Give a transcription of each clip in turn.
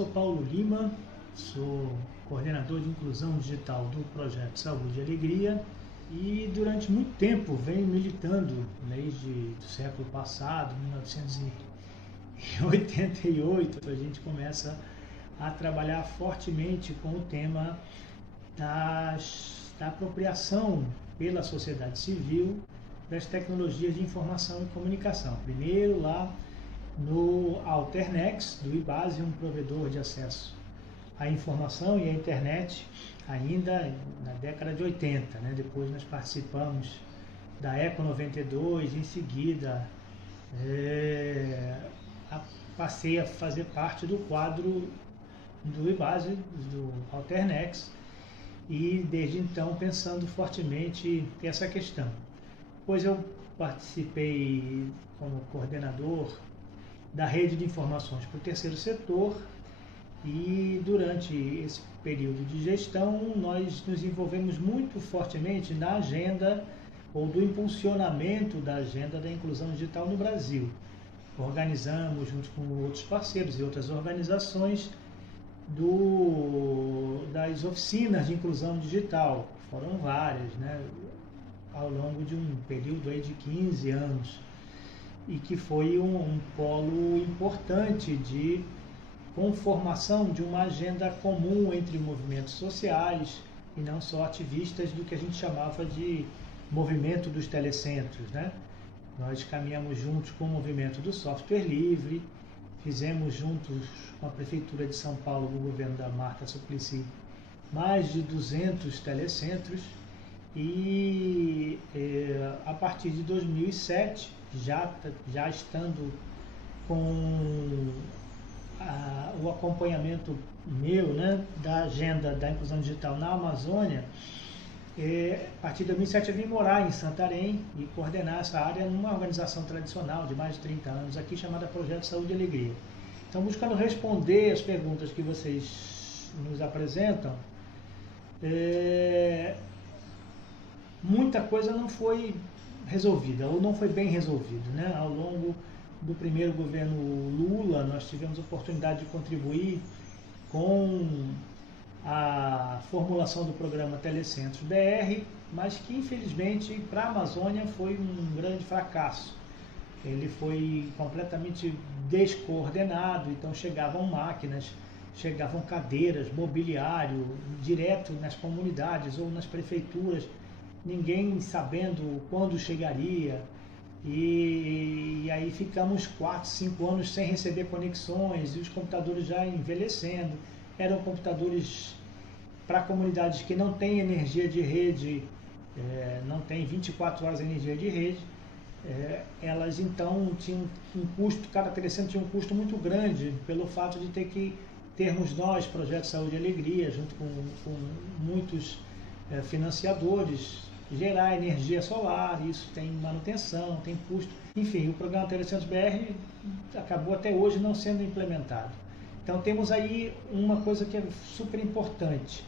sou Paulo Lima, sou coordenador de inclusão digital do projeto Saúde e Alegria e durante muito tempo venho militando, desde o século passado, 1988, a gente começa a trabalhar fortemente com o tema da apropriação pela sociedade civil das tecnologias de informação e comunicação. Primeiro lá no Alternex, do IBASE, um provedor de acesso à informação e à internet, ainda na década de 80. Depois nós participamos da Eco 92, em seguida passei a fazer parte do quadro do IBASE, do Alternex, e desde então pensando fortemente essa questão. Depois eu participei como coordenador da rede de informações para o terceiro setor e durante esse período de gestão nós nos envolvemos muito fortemente na agenda ou do impulsionamento da agenda da inclusão digital no Brasil. Organizamos junto com outros parceiros e outras organizações das oficinas de inclusão digital, foram várias, ao longo de um período aí de 15 anos, e que foi um polo importante de conformação de uma agenda comum entre movimentos sociais e não só ativistas do que a gente chamava de movimento dos telecentros. Nós caminhamos juntos com o movimento do software livre, fizemos juntos com a Prefeitura de São Paulo, o governo da Marta Suplicy, mais de 200 telecentros e a partir de 2007, já estando com o acompanhamento meu da agenda da inclusão digital na Amazônia, a partir de 2007 eu vim morar em Santarém e coordenar essa área numa organização tradicional de mais de 30 anos aqui, chamada Projeto Saúde e Alegria. Então, buscando responder as perguntas que vocês nos apresentam, muita coisa não foi resolvida, ou não foi bem resolvida. Ao longo do primeiro governo Lula, nós tivemos a oportunidade de contribuir com a formulação do programa Telecentros BR, mas que infelizmente para a Amazônia foi um grande fracasso. Ele foi completamente descoordenado, então chegavam máquinas, chegavam cadeiras, mobiliário, direto nas comunidades ou nas prefeituras, ninguém sabendo quando chegaria, e aí ficamos 4, 5 anos sem receber conexões, e os computadores já envelhecendo. Eram computadores para comunidades que não têm energia de rede, não tem 24 horas de energia de rede, elas então tinham um custo, cada telecentro tinha um custo muito grande pelo fato de termos nós, Projeto Saúde e Alegria, junto com muitos financiadores, gerar energia solar, isso tem manutenção, tem custo. Enfim, o programa Telecentros BR acabou até hoje não sendo implementado. Então temos aí uma coisa que é super importante,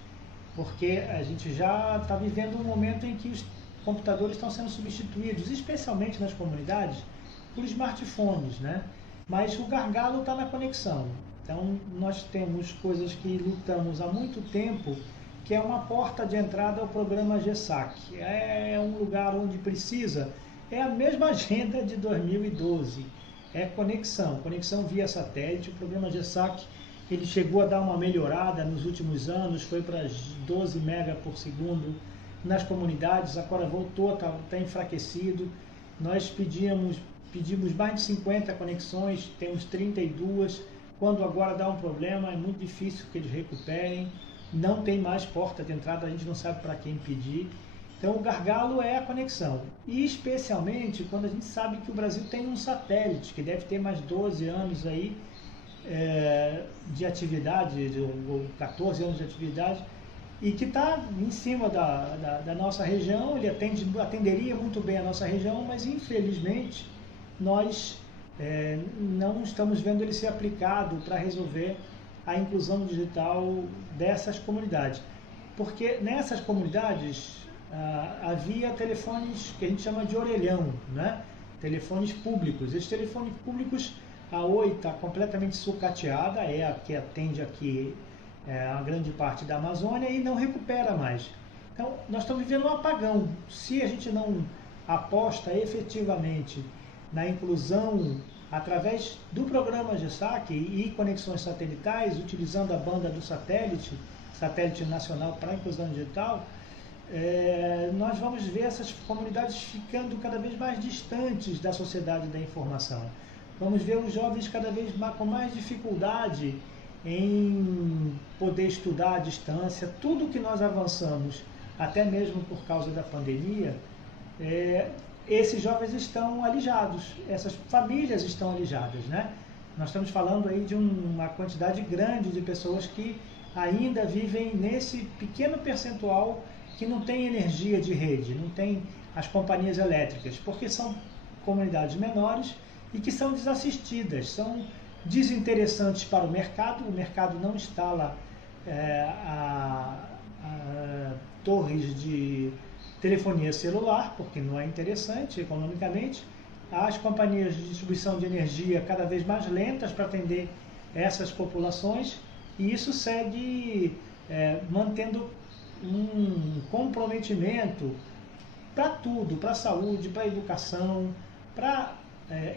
porque a gente já está vivendo um momento em que os computadores estão sendo substituídos, especialmente nas comunidades, por smartphones, Mas o gargalo está na conexão. Então nós temos coisas que lutamos há muito tempo, que é uma porta de entrada ao programa GESAC. É um lugar onde precisa, é a mesma agenda de 2012, é conexão via satélite. O programa GESAC, ele chegou a dar uma melhorada nos últimos anos, foi para 12 mega por segundo nas comunidades, agora voltou, está enfraquecido. Nós pedimos mais de 50 conexões, temos 32, quando agora dá um problema é muito difícil que eles recuperem, não tem mais porta de entrada, a gente não sabe para quem pedir. Então o gargalo é a conexão, e especialmente quando a gente sabe que o Brasil tem um satélite, que deve ter mais 12 anos aí de atividade, ou 14 anos de atividade, e que está em cima da nossa região. Ele atenderia muito bem a nossa região, mas infelizmente nós não estamos vendo ele ser aplicado para resolver a inclusão digital dessas comunidades. Porque nessas comunidades havia telefones que a gente chama de orelhão, telefones públicos. Esses telefones públicos A Oi está completamente sucateada, é a que atende aqui a grande parte da Amazônia e não recupera mais. Então, nós estamos vivendo um apagão. Se a gente não aposta efetivamente na inclusão através do programa GESAC e conexões satelitais, utilizando a banda do satélite nacional para a inclusão digital, nós vamos ver essas comunidades ficando cada vez mais distantes da sociedade da informação. Vamos ver os jovens cada vez mais, com mais dificuldade em poder estudar à distância. Tudo que nós avançamos, até mesmo por causa da pandemia, esses jovens estão alijados, essas famílias estão alijadas, né? Nós estamos falando aí de uma quantidade grande de pessoas que ainda vivem nesse pequeno percentual que não tem energia de rede, não tem as companhias elétricas, porque são comunidades menores e que são desassistidas, são desinteressantes para o mercado não instala torres de telefonia celular, porque não é interessante economicamente. As companhias de distribuição de energia cada vez mais lentas para atender essas populações, e isso segue mantendo um comprometimento para tudo, para a saúde, para a educação, para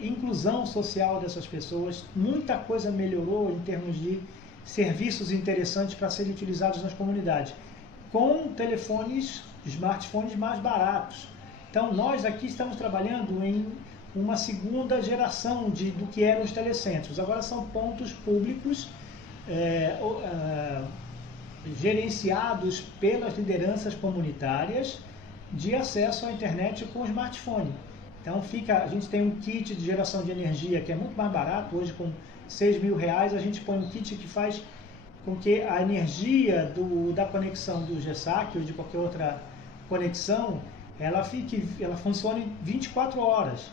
inclusão social dessas pessoas. Muita coisa melhorou em termos de serviços interessantes para serem utilizados nas comunidades, com smartphones mais baratos. Então, nós aqui estamos trabalhando em uma segunda geração do que eram os telecentros. Agora são pontos públicos gerenciados pelas lideranças comunitárias de acesso à internet com o smartphone. Então a gente tem um kit de geração de energia que é muito mais barato. Hoje, com R$6.000, a gente põe um kit que faz com que a energia da conexão do GESAC ou de qualquer outra conexão, ela funcione 24 horas.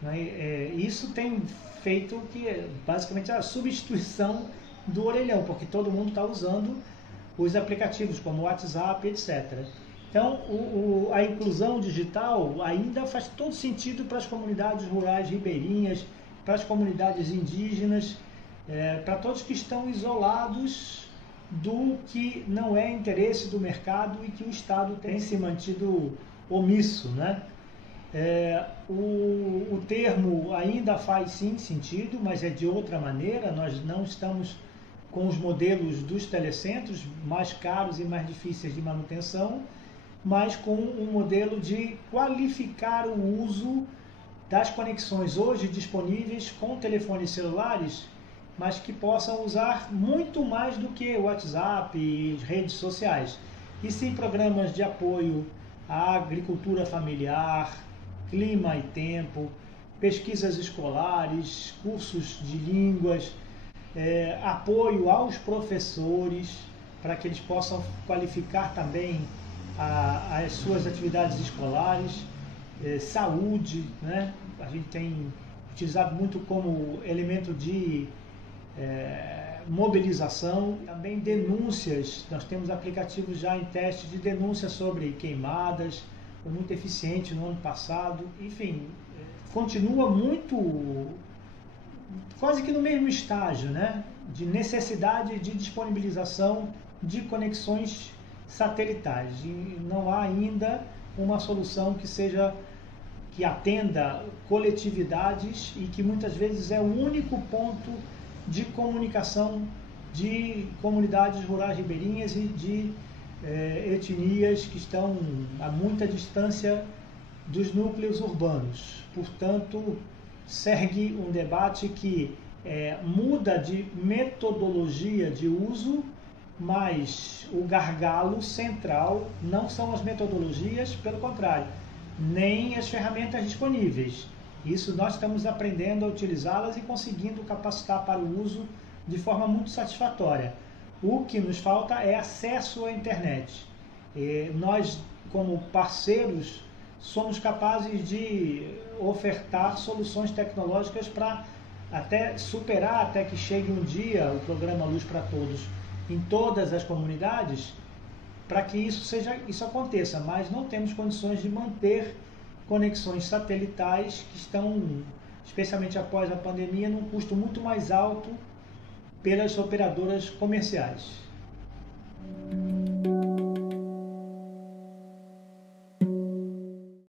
Né? Isso tem feito que basicamente a substituição do orelhão, porque todo mundo está usando os aplicativos como o WhatsApp, etc. Então, a inclusão digital ainda faz todo sentido para as comunidades rurais ribeirinhas, para as comunidades indígenas, para todos que estão isolados do que não é interesse do mercado e que o Estado tem se mantido omisso, né? O termo ainda faz sim sentido, mas é de outra maneira. Nós não estamos com os modelos dos telecentros mais caros e mais difíceis de manutenção, mas com um modelo de qualificar o uso das conexões hoje disponíveis com telefones celulares, mas que possam usar muito mais do que o WhatsApp e redes sociais. E sim programas de apoio à agricultura familiar, clima e tempo, pesquisas escolares, cursos de línguas, apoio aos professores para que eles possam qualificar também as suas atividades escolares, saúde, né? A gente tem utilizado muito como elemento de mobilização, também denúncias. Nós temos aplicativos já em teste de denúncias sobre queimadas, foi muito eficiente no ano passado. Enfim, continua muito, quase que no mesmo estágio, né? De necessidade de disponibilização de conexões satelitais. E não há ainda uma solução que atenda coletividades e que muitas vezes é o único ponto de comunicação de comunidades rurais ribeirinhas e de etnias que estão a muita distância dos núcleos urbanos. Portanto, segue um debate que muda de metodologia de uso, mas o gargalo central não são as metodologias, pelo contrário, nem as ferramentas disponíveis. Isso nós estamos aprendendo a utilizá-las e conseguindo capacitar para o uso de forma muito satisfatória. O que nos falta é acesso à internet. Nós, como parceiros, somos capazes de ofertar soluções tecnológicas para até que chegue um dia o programa Luz para Todos em todas as comunidades, para que isso aconteça, mas não temos condições de manter conexões satelitais que estão especialmente após a pandemia, num custo muito mais alto pelas operadoras comerciais.